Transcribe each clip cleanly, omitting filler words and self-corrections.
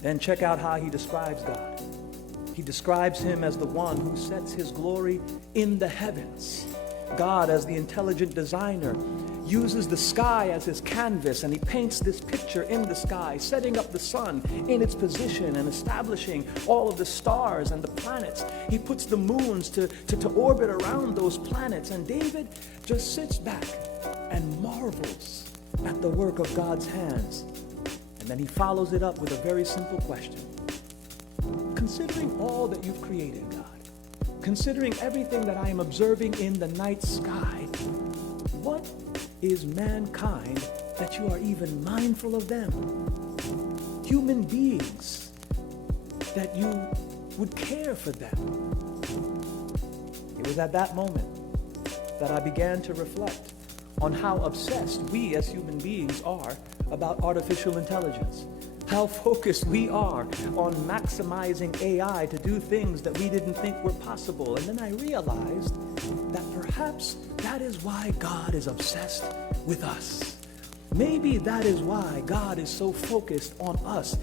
Then check out how he describes God. He describes him as the one who sets his glory in the heavens. God, as the intelligent designer, uses the sky as his canvas, and he paints this picture in the sky, setting up the sun in its position and establishing all of the stars and the planets. He puts the moons to orbit around those planets, and David just sits back and marvels at the work of God's hands. And then he follows it up with a very simple question. Considering all that you've created, God, considering everything that I am observing in the night sky, what is mankind that you are even mindful of them? Human beings, that you would care for them. It was at that moment that I began to reflect on how obsessed we as human beings are about artificial intelligence. How focused we are on maximizing AI to do things that we didn't think were possible. And then I realized that perhaps that is why God is obsessed with us. Maybe that is why God is so focused on us.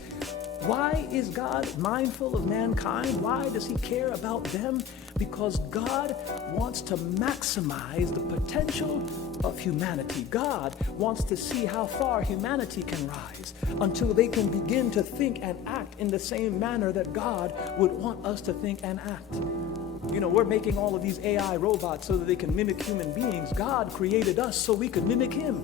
Why is God mindful of mankind? Why does he care about them? Because God wants to maximize the potential of humanity. God wants to see how far humanity can rise until they can begin to think and act in the same manner that God would want us to think and act. You know, we're making all of these AI robots so that they can mimic human beings. God created us so we could mimic him.